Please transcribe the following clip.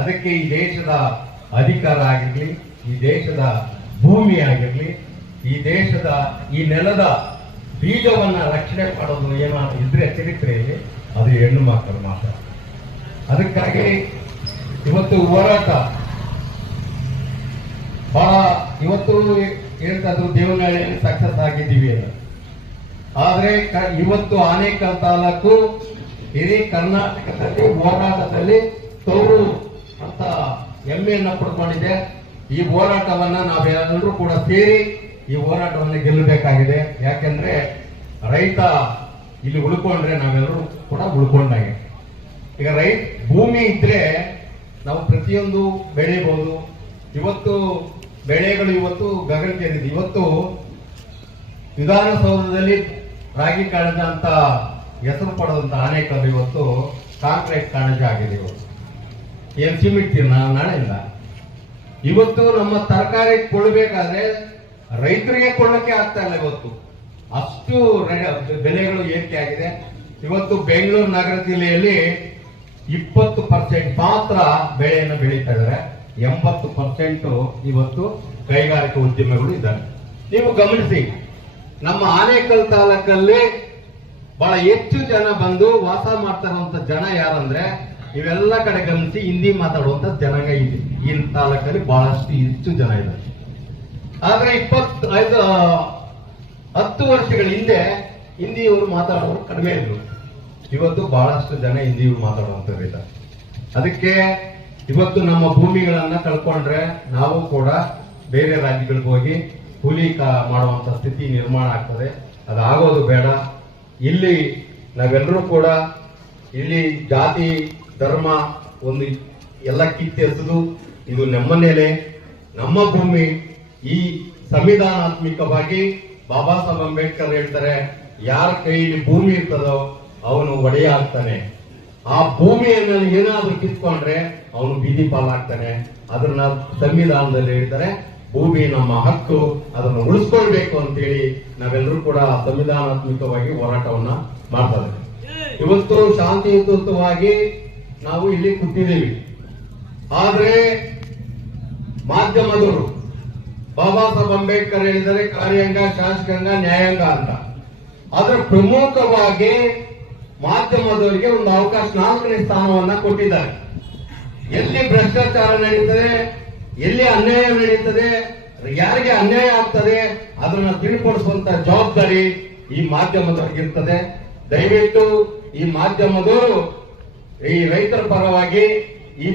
ಅದಕ್ಕೆ ಈ ದೇಶದ ಅಧಿಕಾರ ಆಗಿರ್ಲಿ, ಈ ದೇಶದ ಭೂಮಿ ಆಗಿರ್ಲಿ, ಈ ದೇಶದ ಈ ನೆಲದ ಬೀಜವನ್ನ ರಕ್ಷಣೆ ಮಾಡೋದು ಏನಾದ್ರು ಇದ್ರೆ ಚರಿತ್ರೆಯಲ್ಲಿ ಅದು ಹೆಣ್ಣು ಮಕ್ಕಳು ಮಾತ್ರ. ಅದಕ್ಕಾಗಿ ಇವತ್ತು ಹೋರಾಟ ಬಹಳ ಇವತ್ತು ಹೇಳ್ತಾ ಇದ್ರು ದೇವನಹಳ್ಳಿಯಲ್ಲಿ ಸಕ್ಸಸ್ ಆಗಿದ್ದೀವಿ ಅಂತ. ಆದ್ರೆ ಇವತ್ತು ಆನೇಕಲ್ ತಾಲೂಕು ಇಡೀ ಕರ್ನಾಟಕದಲ್ಲಿ ಹೋರಾಟದಲ್ಲಿ ತೋರು ಅಂತ ಹೆಮ್ಮೆಯನ್ನ ಪಡ್ಕೊಂಡಿದೆ. ಈ ಹೋರಾಟವನ್ನ ನಾವೆಲ್ಲರೂ ಕೂಡ ಸೇರಿ ಈ ಹೋರಾಟವನ್ನು ಗೆಲ್ಲಬೇಕಾಗಿದೆ. ಯಾಕೆಂದ್ರೆ ರೈತ ಇಲ್ಲಿ ಉಳ್ಕೊಂಡ್ರೆ ನಾವೆಲ್ಲರೂ ಕೂಡ ಉಳ್ಕೊಂಡಾಗೆ. ಈಗ ಭೂಮಿ ಇದ್ರೆ ನಾವು ಪ್ರತಿಯೊಂದು ಬೆಳೆಯಬಹುದು. ಇವತ್ತು ಬೆಳೆಗಳು ಇವತ್ತು ಗಗನಕ್ಕೇರಿದೆ. ಇವತ್ತು ವಿಧಾನಸೌಧದಲ್ಲಿ ರಾಗಿ ಕಾಣಜ ಅಂತ ಹೆಸರು ಪಡೆದಂತ ಆನೇಕಲ್ ಇವತ್ತು ಕಾಂಕ್ರೀಟ್ ಕಾಣಜ ಆಗಿದೆ. ಇವತ್ತು ಏನ್ ಸಿಮೆಂಟ್ ನಾಳೆಯಿಂದ ಇವತ್ತು ನಮ್ಮ ತರಕಾರಿ ಕೊಳ್ಳಬೇಕಾದ್ರೆ ರೈತರಿಗೆ ಕೊಳ್ಳಕ್ಕೆ ಆಗ್ತಾ ಇಲ್ಲ. ಇವತ್ತು ಅಷ್ಟು ಬೆಲೆಗಳು ಏರಿಕೆ ಆಗಿದೆ. ಇವತ್ತು ಬೆಂಗಳೂರು ನಗರ ಜಿಲ್ಲೆಯಲ್ಲಿ 20% ಮಾತ್ರ ಬೆಳೆಯನ್ನು ಬೆಳೀತಾ ಇದ್ದಾರೆ. 80% ಇವತ್ತು ಕೈಗಾರಿಕಾ ಉದ್ಯಮಗಳು ಇದ್ದಾರೆ. ನೀವು ಗಮನಿಸಿ, ನಮ್ಮ ಆನೇಕಲ್ ತಾಲೂಕಲ್ಲಿ ಬಹಳ ಹೆಚ್ಚು ಜನ ಬಂದು ವಾಸ ಮಾಡ್ತಾ ಇರುವಂತ ಜನ ಯಾರಂದ್ರೆ ಇವೆಲ್ಲ ಕಡೆ ಗಮನಿಸಿ ಹಿಂದಿ ಮಾತಾಡುವಂತ ಜನಾಂಗ ಇದೆ. ಈ ತಾಲೂಕಲ್ಲಿ ಬಹಳಷ್ಟು ಹೆಚ್ಚು ಜನ ಇದ್ದಾರೆ. ಆದ್ರೆ 10 ವರ್ಷಗಳ ಹಿಂದೆ ಹಿಂದಿಯವರು ಮಾತಾಡೋರು ಕಡಿಮೆ ಇದ್ರು. ಇವತ್ತು ಬಹಳಷ್ಟು ಜನ ಹಿಂದಿಯವರು ಮಾತಾಡುವಂತವ್ರು ಇದ್ದಾರೆ. ಅದಕ್ಕೆ ಇವತ್ತು ನಮ್ಮ ಭೂಮಿಗಳನ್ನ ಕಳ್ಕೊಂಡ್ರೆ ನಾವು ಕೂಡ ಬೇರೆ ರಾಜ್ಯಗಳಿಗೆ ಹೋಗಿ ಕೂಲಿ ಮಾಡುವಂತ ಸ್ಥಿತಿ ನಿರ್ಮಾಣ ಆಗ್ತದೆ. ಅದಾಗೋದು ಬೇಡ. ಇಲ್ಲಿ ನಾವೆಲ್ಲರೂ ಕೂಡ ಇಲ್ಲಿ ಜಾತಿ ಧರ್ಮ ಒಂದು ಎಲ್ಲ ಕಿತ್ತೆಸದು ಇದು ನಮ್ಮ ನೆಲೆ, ನಮ್ಮ ಭೂಮಿ. ಈ ಸಂವಿಧಾನಾತ್ಮಕವಾಗಿ ಬಾಬಾ ಸಾಹೇಬ್ ಅಂಬೇಡ್ಕರ್ ಹೇಳ್ತಾರೆ, ಯಾರ ಕೈಯಲ್ಲಿ ಭೂಮಿ ಇರ್ತದೋ ಅವನು ಒಡೆಯ ಆಗ್ತಾನೆ. ಆ ಭೂಮಿಯನ್ನು ಏನಾದ್ರೂ ಕಿತ್ಕೊಂಡ್ರೆ ಅವನು ಬೀದಿ ಪಾಲಾಗ್ತಾನೆ. ಅದನ್ನ ಸಂವಿಧಾನದಲ್ಲಿ ಹೇಳ್ತಾರೆ, ಭೂಮಿ ನಮ್ಮ ಹಕ್ಕು, ಅದನ್ನು ಉಳಿಸ್ಕೊಳ್ಬೇಕು ಅಂತೇಳಿ ನಾವೆಲ್ಲರೂ ಕೂಡ ಸಂವಿಧಾನಾತ್ಮಕವಾಗಿ ಹೋರಾಟವನ್ನ ಮಾಡ್ತಾ ಇದ್ದೇವೆ. ಇವತ್ತು ಶಾಂತಿಯುತವಾಗಿ ನಾವು ಇಲ್ಲಿ ಕೂತಿದ್ದೀವಿ. ಆದ್ರೆ ಮಾಧ್ಯಮದವರು ಬಾಬಾ ಸಾಹೇಬ್ ಅಂಬೇಡ್ಕರ್ ಹೇಳಿದರೆ ಕಾರ್ಯಾಂಗ, ಶಾಸಕಾಂಗ, ನ್ಯಾಯಾಂಗ ಅಂತ. ಆದ್ರೆ ಪ್ರಮುಖವಾಗಿ ಮಾಧ್ಯಮದವರಿಗೆ ಒಂದು ಅವಕಾಶ 4ನೇ ಸ್ಥಾನವನ್ನ ಕೊಟ್ಟಿದ್ದಾರೆ. ಎಲ್ಲಿ ಭ್ರಷ್ಟಾಚಾರ ನಡೀತದೆ, ಎಲ್ಲಿ ಅನ್ಯಾಯ ನಡೀತದೆ, ಯಾರಿಗೆ ಅನ್ಯಾಯ ಆಗ್ತದೆ ಅದನ್ನ ತಿಳಿಪಡಿಸುವಂತ ಜವಾಬ್ದಾರಿ ಈ ಮಾಧ್ಯಮದವರಿಗಿರ್ತದೆ. ದಯವಿಟ್ಟು ಈ ಮಾಧ್ಯಮದವರು ಈ ರೈತರ ಪರವಾಗಿ ಈ